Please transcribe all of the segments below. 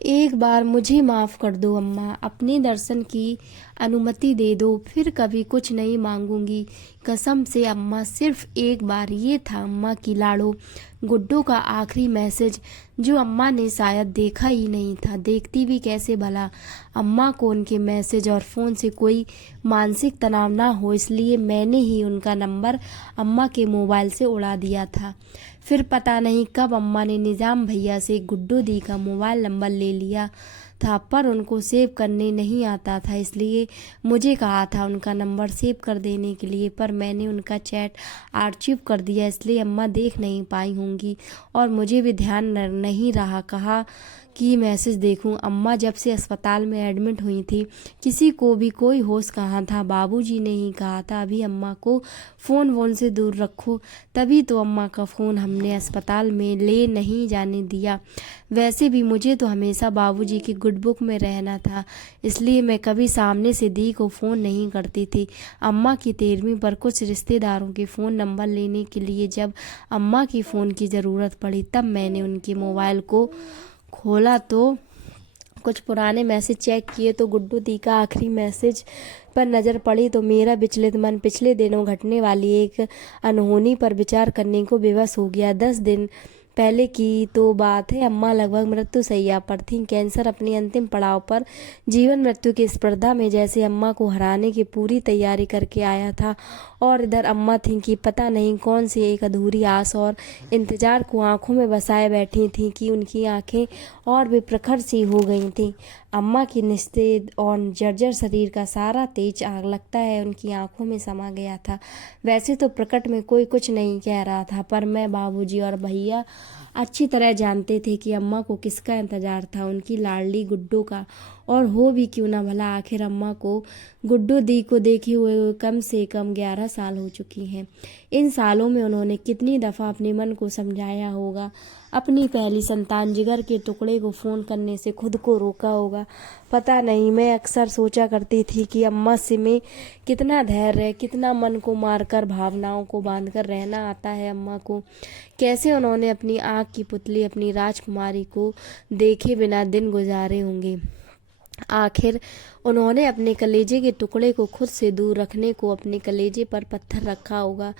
एक बार मुझे माफ़ कर दो अम्मा, अपने दर्शन की अनुमति दे दो, फिर कभी कुछ नहीं मांगूंगी। कसम से अम्मा, सिर्फ एक बार। ये था अम्मा की लाड़ो गुड्डो का आखिरी मैसेज, जो अम्मा ने शायद देखा ही नहीं था। देखती भी कैसे भला। अम्मा को उनके मैसेज और फ़ोन से कोई मानसिक तनाव ना हो, इसलिए मैंने ही उनका नंबर अम्मा के मोबाइल से उड़ा दिया था। फिर पता नहीं कब अम्मा ने निज़ाम भैया से गुड्डो दी का मोबाइल नंबर ले लिया था, पर उनको सेव करने नहीं आता था, इसलिए मुझे कहा था उनका नंबर सेव कर देने के लिए, पर मैंने उनका चैट आर्चिव कर दिया, इसलिए अम्मा देख नहीं पाई होंगी और मुझे भी ध्यान नहीं रहा कहा कि मैसेज देखूं। अम्मा जब से अस्पताल में एडमिट हुई थी, किसी को भी कोई होश कहाँ था। बाबूजी ने ही कहा था अभी अम्मा को फ़ोन वोन से दूर रखो, तभी तो अम्मा का फ़ोन हमने अस्पताल में ले नहीं जाने दिया। वैसे भी मुझे तो हमेशा बाबूजी की गुड बुक में रहना था, इसलिए मैं कभी सामने से दी को फ़ोन नहीं करती थी। अम्मा की 13वीं पर कुछ रिश्तेदारों के फ़ोन नंबर लेने के लिए जब अम्मा की फ़ोन की ज़रूरत पड़ी, तब मैंने उनके मोबाइल को खोला तो कुछ पुराने मैसेज चेक किए तो गुड्डू दी का आखिरी मैसेज पर नज़र पड़ी तो मेरा विचलित मन पिछले दिनों घटने वाली एक अनहोनी पर विचार करने को विवश हो गया। 10 दिन पहले की तो बात है, अम्मा लगभग मृत्यु शैया पर थीं। कैंसर अपने अंतिम पड़ाव पर, जीवन मृत्यु की स्पर्धा में जैसे अम्मा को हराने की पूरी तैयारी करके आया था, और इधर अम्मा थीं कि पता नहीं कौन सी एक अधूरी आस और इंतजार को आंखों में बसाए बैठी थीं कि उनकी आंखें और भी प्रखर सी हो गई थीं। अम्मा की निस्तेज और जर्जर शरीर का सारा तेज आग लगता है उनकी आंखों में समा गया था। वैसे तो प्रकट में कोई कुछ नहीं कह रहा था, पर मैं, बाबूजी और भैया अच्छी तरह जानते थे कि अम्मा को किसका इंतजार था, उनकी लाडली गुड्डो का। और हो भी क्यों ना भला, आखिर अम्मा को गुड्डो दी को देखे हुए कम से कम 11 साल हो चुकी हैं। इन सालों में उन्होंने कितनी दफ़ा अपने मन को समझाया होगा, अपनी पहली संतान जिगर के टुकड़े को फ़ोन करने से खुद को रोका होगा, पता नहीं। मैं अक्सर सोचा करती थी कि अम्मा से में कितना धैर्य, कितना मन को मारकर भावनाओं को बांधकर रहना आता है अम्मा को। कैसे उन्होंने अपनी आँख की पुतली, अपनी राजकुमारी को देखे बिना दिन गुजारे होंगे। आखिर उन्होंने अपने कलेजे के टुकड़े को खुद से दूर रखने को अपने कलेजे पर पत्थर रखा होगा।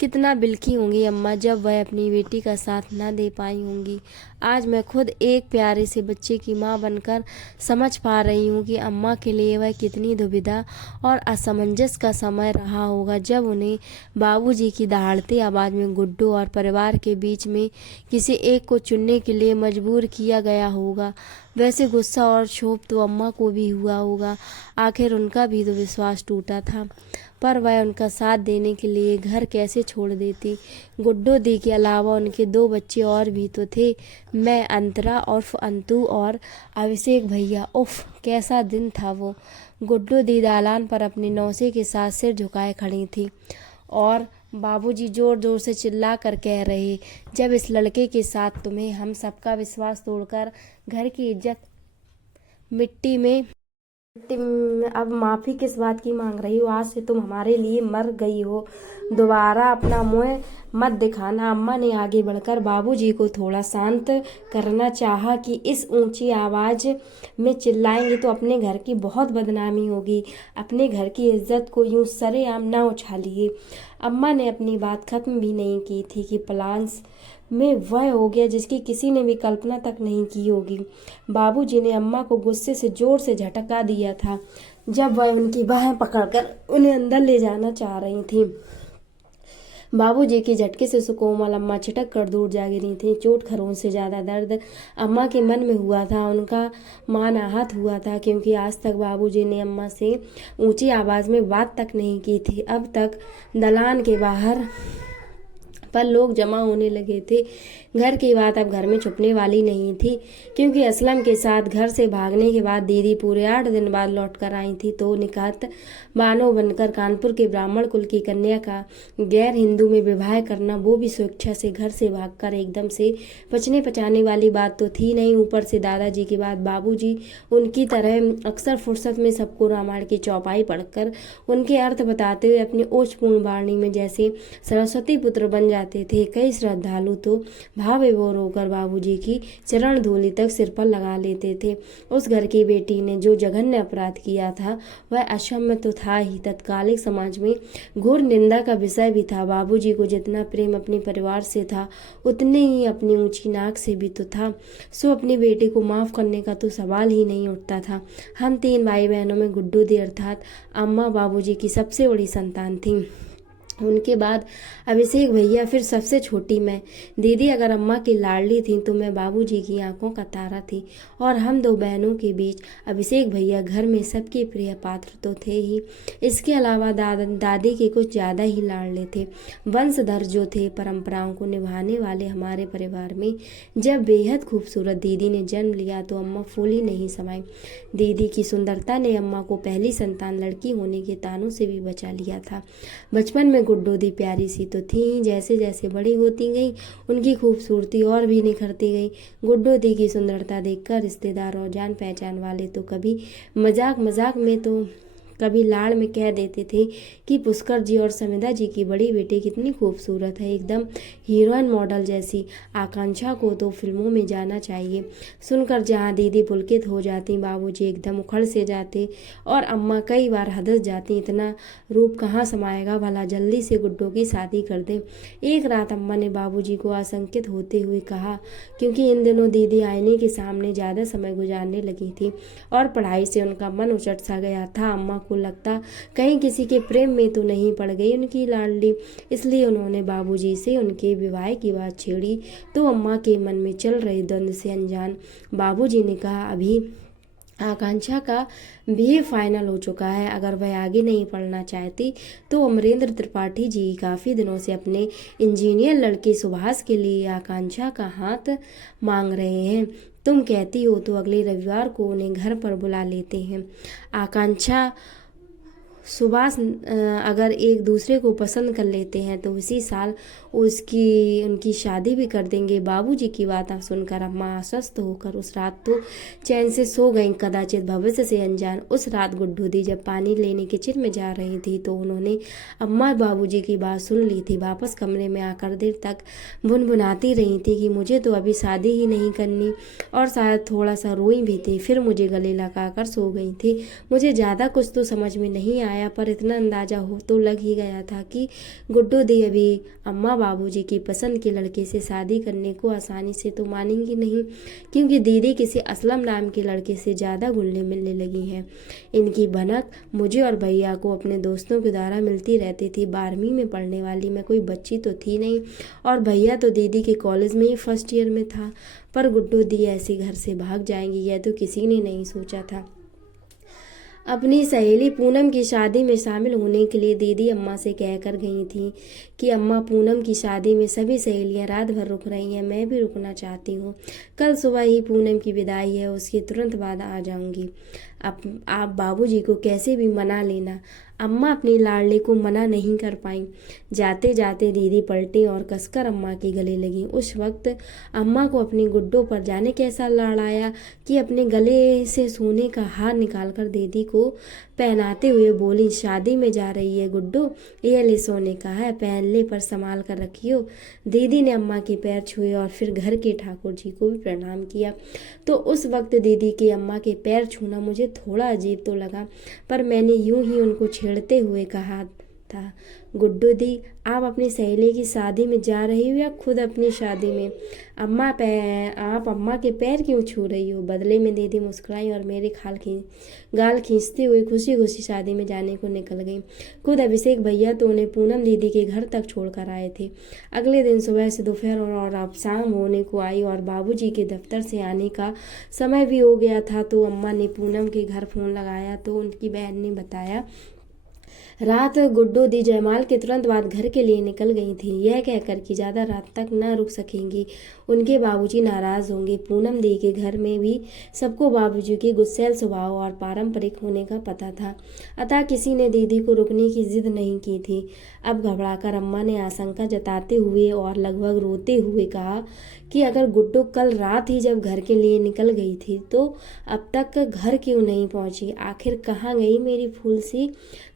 कितना बिलखी होंगी अम्मा जब वह अपनी बेटी का साथ न दे पाई होंगी। आज मैं खुद एक प्यारे से बच्चे की माँ बनकर समझ पा रही हूँ कि अम्मा के लिए वह कितनी दुविधा और असमंजस का समय रहा होगा, जब उन्हें बाबूजी की दहाड़ती आवाज़ में गुड्डो और परिवार के बीच में किसी एक को चुनने के लिए मजबूर किया गया होगा। वैसे गुस्सा और क्षोभ तो अम्मा को भी हुआ होगा, आखिर उनका भी तो विश्वास टूटा था, पर वह उनका साथ देने के लिए घर कैसे छोड़ देती। गुड्डो दी के अलावा उनके 2 बच्चे और भी तो थे, मैं, अंतरा उर्फ अंतु और अभिषेक भैया। उफ, कैसा दिन था वो। गुड्डो दी दालान पर अपने नौसे के साथ सिर झुकाए खड़ी थी और बाबूजी जोर जोर से चिल्ला कर कह रहे, जब इस लड़के के साथ तुम्हें हम सबका विश्वास तोड़कर घर की इज्जत मिट्टी में अब माफ़ी किस बात की मांग रही हो। आज से तुम हमारे लिए मर गई हो, दोबारा अपना मुँह मत दिखाना। अम्मा ने आगे बढ़कर बाबूजी को थोड़ा शांत करना चाहा कि इस ऊंची आवाज़ में चिल्लाएंगे तो अपने घर की बहुत बदनामी होगी, अपने घर की इज्जत को यूं सरेआम ना उछालिए। अम्मा ने अपनी बात खत्म भी नहीं की थी कि प्लान्स में वह हो गया जिसकी किसी ने भी कल्पना तक नहीं की होगी। बाबूजी ने अम्मा को गुस्से से जोर से झटका दिया था जब वह उनकी बाहें पकड़कर उन्हें अंदर ले जाना चाह रही थी। बाबूजी के झटके से सुकोमल अम्मा छिटक कर दूर जा गिरी थी। चोट खरोंच से ज़्यादा दर्द अम्मा के मन में हुआ था, उनका मान आहत हुआ था, क्योंकि आज तक बाबूजी ने अम्मा से ऊंची आवाज़ में बात तक नहीं की थी। अब तक दलान के बाहर पर लोग जमा होने लगे थे। घर की बात अब घर में छुपने वाली नहीं थी, क्योंकि असलम के साथ घर से भागने के बाद दीदी पूरे 8 दिन बाद लौट कर आई थी, तो निकात बानो बनकर कानपुर के ब्राह्मण कुल की कन्या का गैर हिंदू में विवाह करना, वो भी स्वेच्छा से घर से भागकर, एकदम से पचने पचाने वाली बात तो थी नहीं। ऊपर से दादाजी के बाद बाबूजी उनकी तरह अक्सर फुर्सत में सबको रामायण की चौपाई पढ़कर उनके अर्थ बताते हुए अपनी ओजपूर्ण वाणी में जैसे सरस्वती पुत्र बन जाते जाते थे। कई श्रद्धालु तो भाव विभोर होकर बाबूजी की चरण धूलि तक सिर पर लगा लेते थे। उस घर की बेटी ने जो जघन्य अपराध किया था वह अक्षम्य तो था ही, तत्कालिक समाज में घोर निंदा का विषय भी था। बाबूजी को जितना प्रेम अपने परिवार से था उतने ही अपनी ऊंची नाक से भी तो था। सो अपनी बेटी को माफ करने का तो सवाल ही नहीं उठता था। हम 3 भाई बहनों में गुड्डू दी अर्थात अम्मा बाबूजी की सबसे बड़ी संतान थी। उनके बाद अभिषेक भैया, फिर सबसे छोटी मैं। दीदी अगर अम्मा की लाडली थी तो मैं बाबूजी की आंखों का तारा थी। और हम 2 बहनों के बीच अभिषेक भैया घर में सबके प्रिय पात्र तो थे ही, इसके अलावा दादी के कुछ ज़्यादा ही लाडले थे। वंशधर जो थे, परंपराओं को निभाने वाले हमारे परिवार में जब बेहद खूबसूरत दीदी ने जन्म लिया तो अम्मा फूली नहीं समाई। दीदी की सुंदरता ने अम्मा को पहली संतान लड़की होने के तानों से भी बचा लिया था। बचपन में गुड्डू दी प्यारी सी तो थी ही, जैसे जैसे बड़ी होती गई उनकी खूबसूरती और भी निखरती गई। गुड्डू दी की सुंदरता देखकर रिश्तेदार और जान पहचान वाले तो कभी मजाक मजाक में तो कभी लाड़ में कह देते थे कि पुष्कर जी और समिधा जी की बड़ी बेटी कितनी खूबसूरत है, एकदम हीरोइन मॉडल जैसी। आकांक्षा को तो फिल्मों में जाना चाहिए। सुनकर जहाँ दीदी पुलकित हो जाती, बाबूजी एकदम उखड़ से जाते और अम्मा कई बार हदस जाती, इतना रूप कहाँ समाएगा भला, जल्दी से गुड्डू की शादी कर दे। एक रात अम्मा ने बाबूजी को आशंकित होते हुए कहा, क्योंकि इन दिनों दीदी आईने के सामने ज़्यादा समय गुजारने लगी थी और पढ़ाई से उनका मन उचट सा गया था। अम्मा को लगता कहीं किसी के प्रेम में तो नहीं पड़ गई उनकी लाडली, इसलिए उन्होंने बाबूजी से उनके विवाह की बात छेड़ी। तो अम्मा के मन में चल रहे द्वंद्व से अनजान बाबूजी ने कहा, अभी आकांक्षा का बीए फाइनल हो चुका है, अगर वह आगे नहीं पढ़ना चाहती तो अमरेंद्र त्रिपाठी जी काफ़ी दिनों से अपने इंजीनियर लड़के सुभाष के लिए आकांक्षा का हाथ मांग रहे हैं। तुम कहती हो तो अगले रविवार को उन्हें घर पर बुला लेते हैं। आकांक्षा सुभाष अगर एक दूसरे को पसंद कर लेते हैं तो इसी साल उनकी शादी भी कर देंगे। बाबूजी की बात सुनकर अम्मा आश्वस्त होकर उस रात तो चैन से सो गईं, कदाचित भविष्य से अनजान। उस रात गुड्डू दी जब पानी लेने किचन में जा रही थी तो उन्होंने अम्मा बाबूजी की बात सुन ली थी। वापस कमरे में आकर देर तक भुनभुनाती रही थी कि मुझे तो अभी शादी ही नहीं करनी, और शायद थोड़ा सा रोई भी थी। फिर मुझे गले लगाकर सो गई थी। मुझे ज़्यादा कुछ तो समझ में नहीं आया, पर इतना अंदाजा हो तो लग ही गया था कि गुड्डू दी अभी अम्मा बाबूजी की पसंद के लड़के से शादी करने को आसानी से तो मानेंगी नहीं, क्योंकि दीदी किसी असलम नाम के लड़के से ज़्यादा घुलने मिलने लगी हैं। इनकी भनक मुझे और भैया को अपने दोस्तों के द्वारा मिलती रहती थी। 12वीं में पढ़ने वाली मैं कोई बच्ची तो थी नहीं, और भैया तो दीदी के कॉलेज में ही फर्स्ट ईयर में था, पर गुड्डू दी ऐसे घर से भाग जाएंगी यह तो किसी ने नहीं सोचा था। अपनी सहेली पूनम की शादी में शामिल होने के लिए दीदी अम्मा से कहकर गई थी कि अम्मा, पूनम की शादी में सभी सहेलियां रात भर रुक रही हैं, मैं भी रुकना चाहती हूँ। कल सुबह ही पूनम की विदाई है, उसके तुरंत बाद आ जाऊंगी। आप बाबूजी को कैसे भी मना लेना। अम्मा अपनी लाडली को मना नहीं कर पाई। जाते जाते दीदी पलटी और कसकर अम्मा के गले लगी। उस वक्त अम्मा को अपनी गुड्डो पर जाने कैसा लाड़ आया कि अपने गले से सोने का हार निकालकर दीदी को पहनाते हुए बोली, शादी में जा रही है गुड्डो, ये ले सोने का है, पहन ले, पर संभाल कर रखियो। दीदी ने अम्मा के पैर छुए और फिर घर के ठाकुर जी को भी प्रणाम किया। तो उस वक्त दीदी के अम्मा के पैर छूना मुझे थोड़ा अजीब तो लगा, पर मैंने यूं ही उनको छेड़ते हुए कहा था, गुड्डू दी, आप अपनी सहेली की शादी में जा रही हो या खुद अपनी शादी में? आप अम्मा के पैर क्यों छू रही हो? बदले में दीदी मुस्कुराई और मेरे गाल खींचते हुए खुशी खुशी शादी में जाने को निकल गई। खुद अभिषेक भैया तो उन्हें पूनम दीदी के घर तक छोड़कर आए थे। अगले दिन सुबह से दोपहर और अब शाम होने को आई और बाबूजी के दफ्तर से आने का समय भी हो गया था। तो अम्मा ने पूनम के घर फ़ोन लगाया तो उनकी बहन ने बताया, रात गुड्डू दी जयमाल के तुरंत बाद घर के लिए निकल गई थी, यह कहकर कि ज़्यादा रात तक न रुक सकेंगी। उनके बाबूजी नाराज होंगे। पूनम दी के घर में भी सबको बाबूजी के गुस्सैल स्वभाव और पारंपरिक होने का पता था, अतः किसी ने दीदी को रुकने की जिद नहीं की थी। अब घबराकर अम्मा ने आशंका जताते हुए और लगभग रोते हुए कहा कि अगर गुड्डू कल रात ही जब घर के लिए निकल गई थी तो अब तक घर क्यों नहीं पहुंची? आखिर कहाँ गई मेरी फूल सी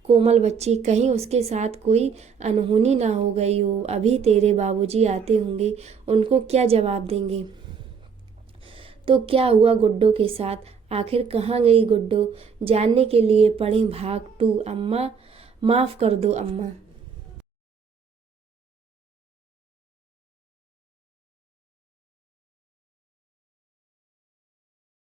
कोमल बच्ची? कहीं उसके साथ कोई अनहोनी ना हो गई हो। अभी तेरे बाबूजी आते होंगे, उनको क्या जवाब देंगे? तो क्या हुआ गुड्डो के साथ? आखिर कहाँ गई गुड्डो? जानने के लिए पढ़ें भाग 2। अम्मा माफ़ कर दो अम्मा।